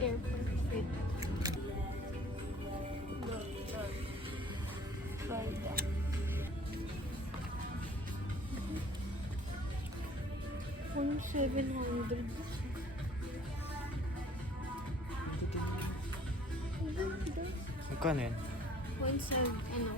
airport fit. Florida. 1,700. Magkano yan? 1,700, ano?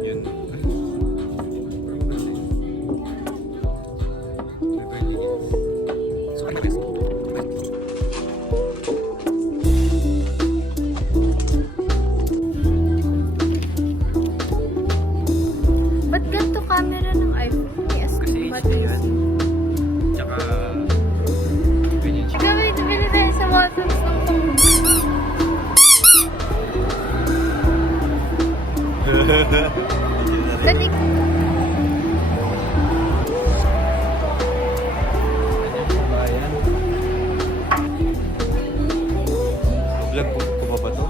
Yun. Ba't ganito camera ng iPhone? Yes, Kasi HD yan. Tsaka ganyan siya. Ikaw may nabili tayo sa Watsons ng Dali. Vlog ko pa ba to?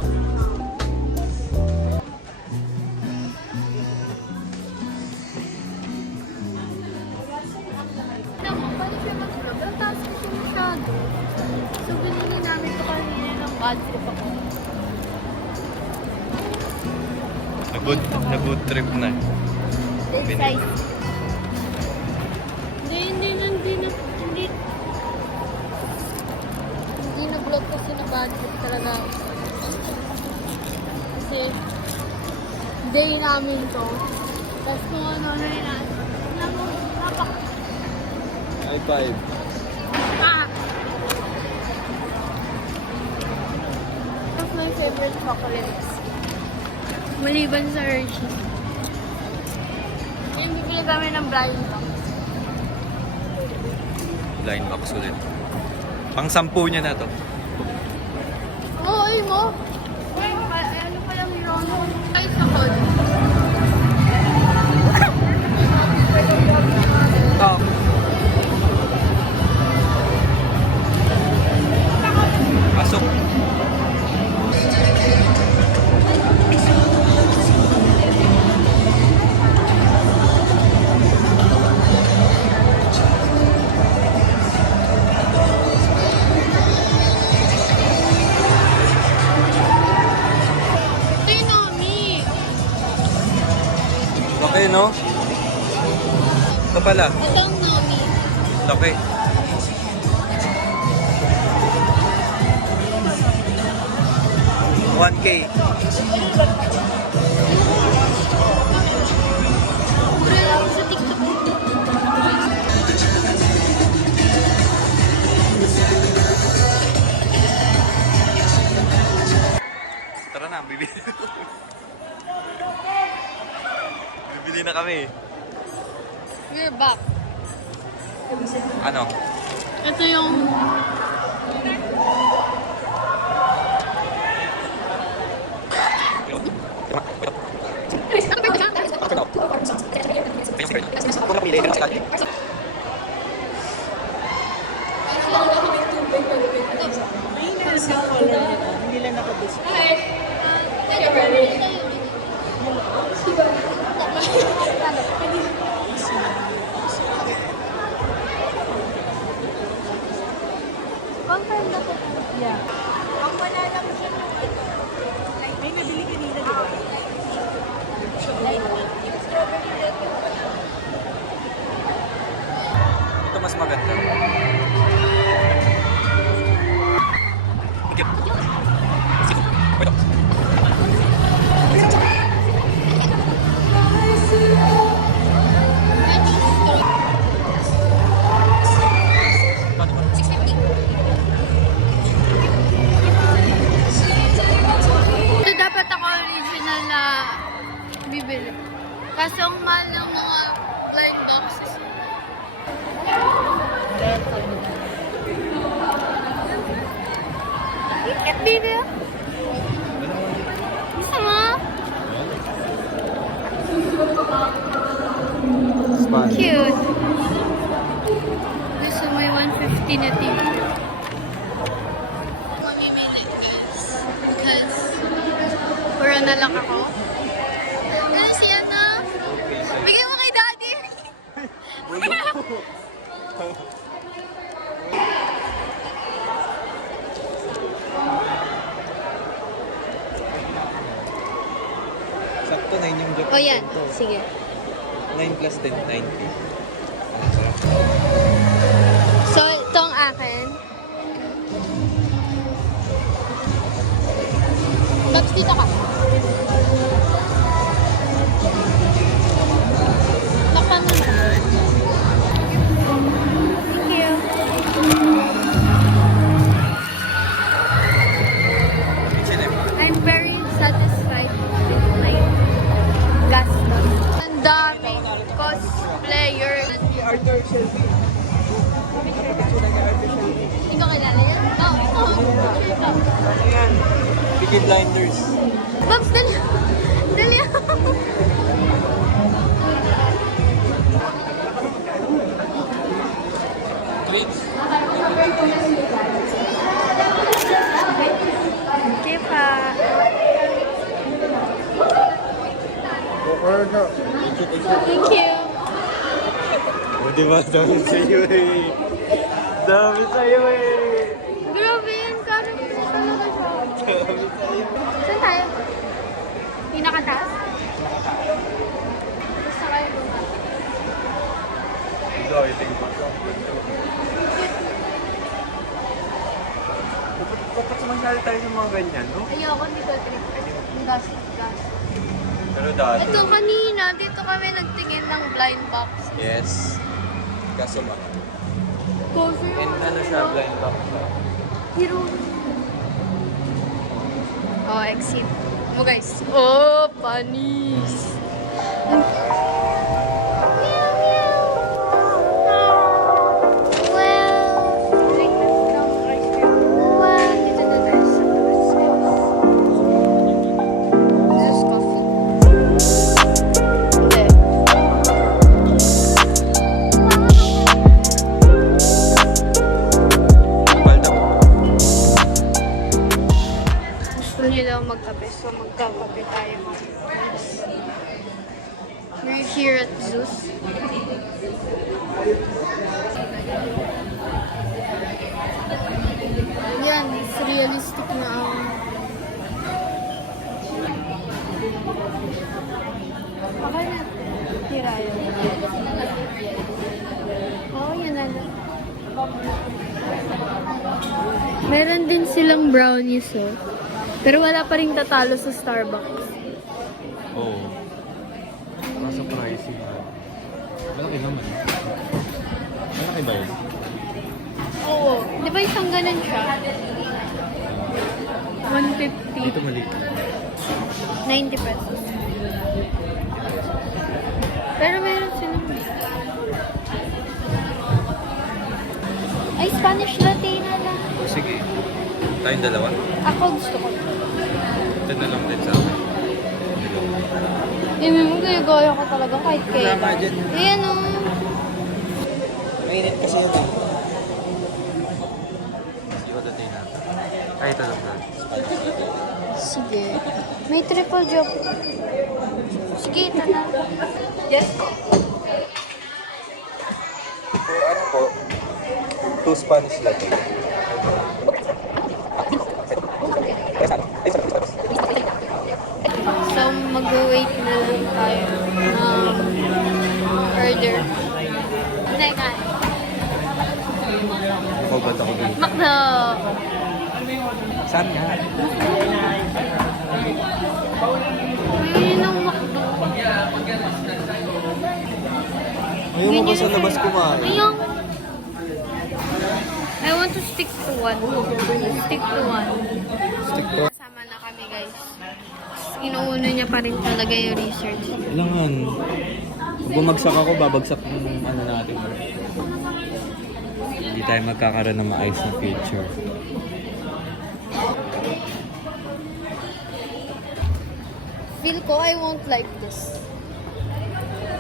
Alam mo, paano siya mag-vlog? Ang taas ko siya masyado. So, binili namin ito kanina ng bad trip ako. Nag-good trip na. This Binili. size. Hindi na-vlog kasi na bad trip talaga ako. Kasi, day namin to. Tapos kung ano na yun alam mo, High five. Ah! That's my favorite chocolates. Maliban sa Hershey's. Yung bibili kami ng blind box. Blind box ulit. Pang 10 niya na to. Oo, ay mo. Ay, ano pa yung yun? Ay, sakot. Oh. Pasok. Ito yung Nomi. Okay, no? Ito pala. Ito ang Nomi. Okay. $1K. Mura lang sa TikTok. Tara na, bibili. Bibili na kami. We're back. Ano? Ito yung... Hindi lang nakabis. Confirm na po. Yeah. Ang wala lang siya nung ito. May nabili kanina, di ba? Yung strawberry red yung wala. Ito mas maganda. Okay. Wait. Fun. Cute. Gusto mo yung 150 na TV. Mamimili guys. Because pura na lang ako. Ano siya na? Bigay mo kay daddy. Sakto 9 yung joke. O yan. Sige. 9 plus 10, 9K. Ang sarap. So, itong akin. Babs, dito ka. Lakpan mo na. Thank you. H&M. I'm very satisfied with my gastos. Ang daming cosplayer. Arthur Shelby. Ikaw kilala yan? Oo. Ano yan? Peaky Blinders. Babs, dali. Dali. Twins. Okay pa. Thank you. O diba, dami sa'yo eh. Dami sa'yo eh. Grabe yan. Kano ko talaga siya. Dami sa'yo. Saan tayo? Pinakataas? Basta kayo bumaba. Ito, ito yung Dapat sumasali tayo sa mga ganyan, no? Ayoko, hindi ko trip. Ang gas. Pero dati. Ito kanina, dito kami nagtingin ng blind box. Yes. Kaso ba? Cover And ano siya, blind box ba? Hero. Oh, exit. Mo guys. Oh, panis. Meow, meow. Well, drink ng ice cream. Well, dito na tayo sa This is coffee. Hindi. Palda mo. Gusto niyo daw magkape, so magkakape tayo. We're here at Zeus. Yan, it's realistic na ang... Okay na. Tira yun. Oo, yan na lang. Meron din silang brownies, oh. Pero wala pa rin tatalo sa Starbucks. Oo. Nasa pricing. Malaki naman. Malaki ba yun? Oo. Di ba isang ganun siya? 150. Dito mali. 90 pesos. Pero meron silang... Ay, Spanish latte na lang. Sige. Tayong dalawa. Ako gusto ko. Ito na lang din sa akin. Hindi mo gaya ko talaga kahit kailan. Wala ka dyan. Ayan o. Mainit kasi yun eh. Sige ko dati na. Ay, ito lang na. Sige. May triple job. Sige, ito na. Yes po. So, ano po? 2 Spanish latte. So, mag-wait na lang tayo order. Teka. Ako ba't ako dito? Makdo. Saan nga? Ayun ang makdo. Ayaw mo ba sa labas kumain? Ayun. I want to stick to one. Stick to one. Stick to. Kasama na kami, guys. Inuuna niya pa rin talaga yung research. Kailangan. Kung bumagsak ako, babagsak yung ano natin. Hindi tayo magkakaroon ng maayos na future. Feel ko, I won't like this.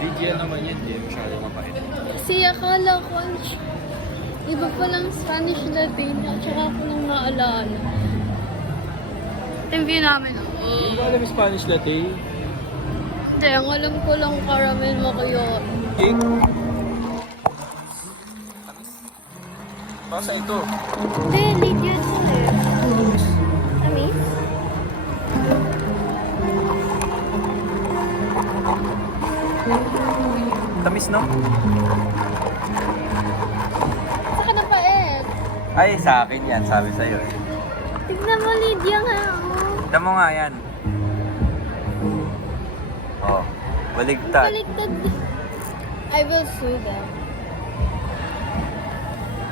Lydia naman yun, di masyado mapait. Kasi akala ko, iba palang Spanish latte niya, tsaka ako nang naalala. Review namin. Hindi ko alam yung Spanish latte. Hindi, ang alam ko lang caramel macchiato. Cake. Basta ito. Hindi, Lydia sila eh. Tamis? Tamis, no? Saka na pa eh. Ay, sa akin yan, sabi sa'yo eh. Tignan mo, Lydia nga. Tignan mo nga yan. Oh, baligtad. Baliktad. I will sue them.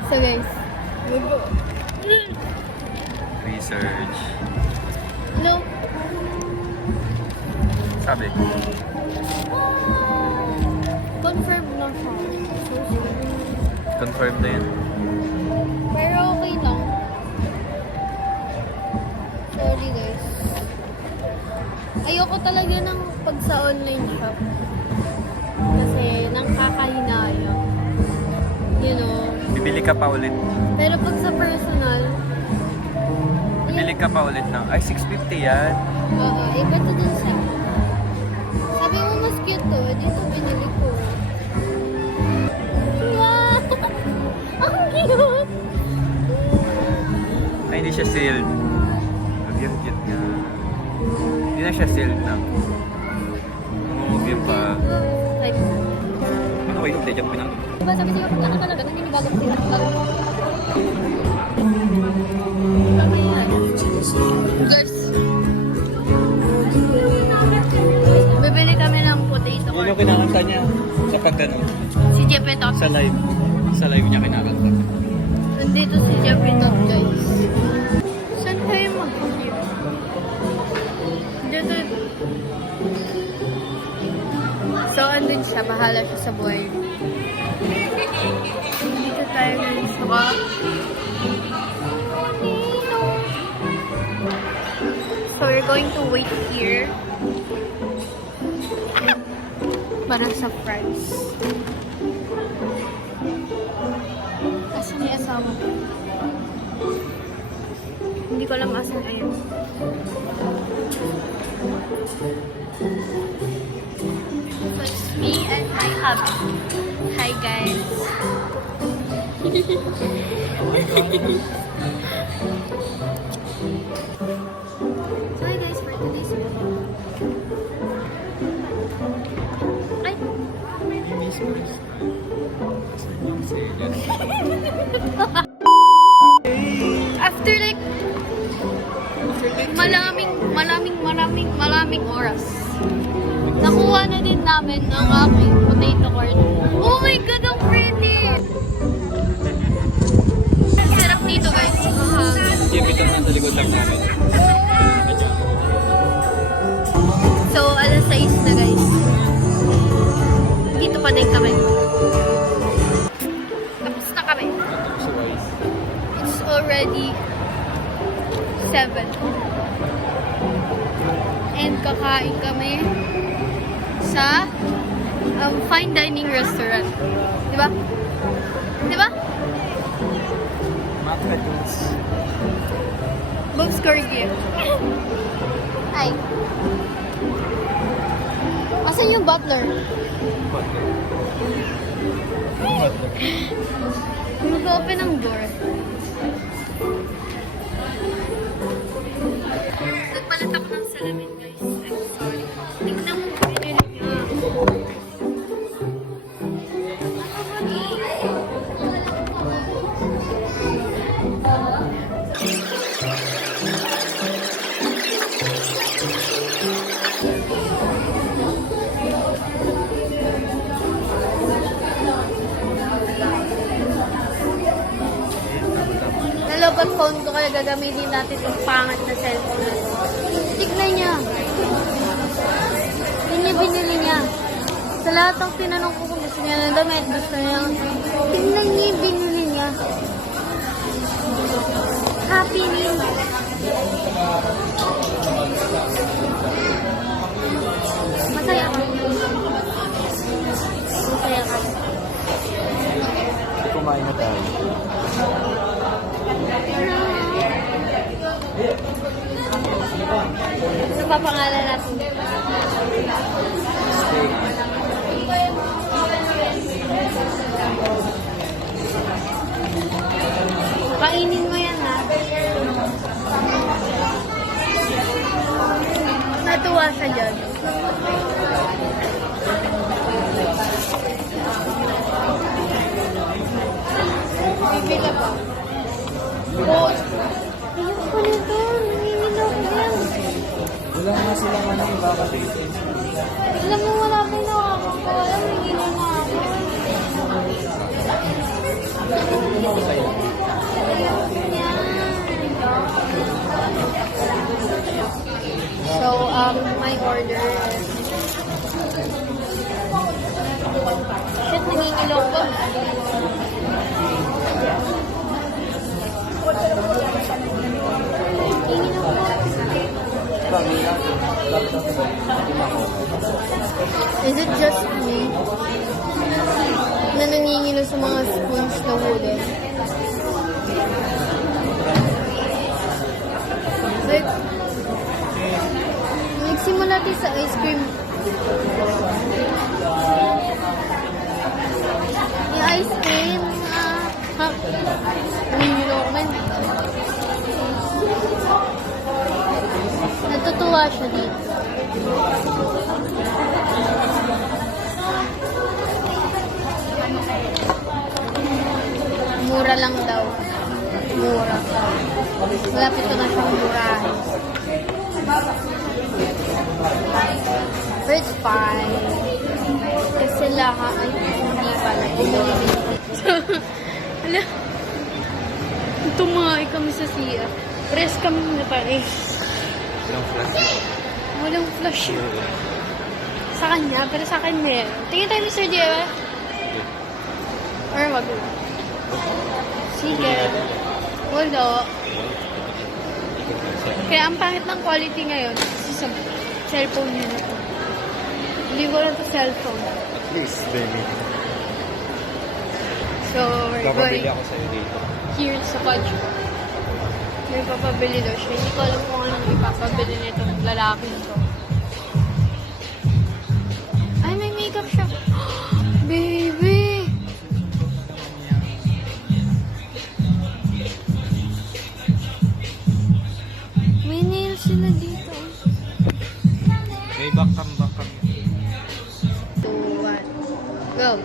So guys, Research. hello? Sabi. Confirm na siya. So sorry. Confirm na yun. Pero okay lang. Sorry guys. Ayoko talaga ng pag sa online shop. Kasi nang kakahinayang. You know. Bibili ka pa ulit. Pero pag sa personal, Bibili ka pa ulit ng, ay 650 yan. oo, iba to dun sa. Sabi mo mas cute to, dito binili ko. Wow! Ang cute! Ay, hindi siya sealed. Sabi yung cute niya. Hindi na siya sealed na. Move pa. Ay, Ano kayo? Hindi, jump na. diba sabi sa'yo, punta ka talaga, naninibago sila. Guys, bibili kami ng potato Yun corn. yung kinakanta niya kapag ganun. Si Jeff Top. Sa live. Sa live niya kinakanta. Nandito si Jeff Top, guys. Saan kayo mag-view? Dito. So, andun siya. Bahala siya sa buhay. Dito tayo ngayon sa So, we're going to wait here para sa fries. Asan yung asawa ko? Hindi ko alam asan. Ayun. So, it's me and my hubby. Hi, guys. So, hi guys, for today's video. Ay! After like maraming oras, nakuha na din namin ang aking potato corn. Oh my God, ang pretty! Ang sarap dito guys. Yung ito nasa likod lang namin. So, alas 6 na guys. Dito pa din kami. Tapos na kami. It's already 7. And kakain kami sa fine dining restaurant. Diba? Diba? Macadons. Bob's Corgi. Ay. Asan yung butler? Mag-open ang door. Nagpalit ako ng salamin, guys. I'm sorry. Tignan mo kung pinili niya. Nalobat phone ko kaya gagamitin natin itong pangat na cellphone. Tignan niya. Yun yung binili niya. Sa lahat ng tinanong ko kung gusto niya ng damit, gusto niya. Tignan niya yung binili niya. Happy Meal. Masaya ka. papangalan natin? Kainin mo yan, ha? Natuwa siya dyan. Bibila pa. Oo. Ayun ko nito. Nangingilaw ko yan. Wala nga silang ano yung baka dito. Alam mo, wala pa yung nakakakawala. Nangingilaw na ako. So, my order is... Shit, nangingilaw ko. Is it just me na nangingilo sa mga spoons na wooden? Like, nagsimula tayo sa ice cream. Yung ice cream, nangingilo ko man. Natutuwa siya dito. Mura lang daw. Mura. Malapit ko na siyang murahin. But it's fine. Kasi lahat ay hindi pala. Hala. Tumahay kami sa siya. Press kami na pare. Walang flash. Walang flash. Sa kanya, pero sa akin meron. Tingin tayo, Mr. Dieva. Or wag mo. Sige. Wala. Kaya ang pangit ng quality ngayon kasi sa cellphone yun ako. Hindi ko lang to cellphone. At least, baby. So, we're Papabili going ako sa'yo dito. here sa Pudge. May papabili daw siya. Hindi ko alam kung anong ipapabili nito ng lalaki nito. Ay, may makeup siya. Baby! May nails sila dito. May bakam. 2, 1. Go!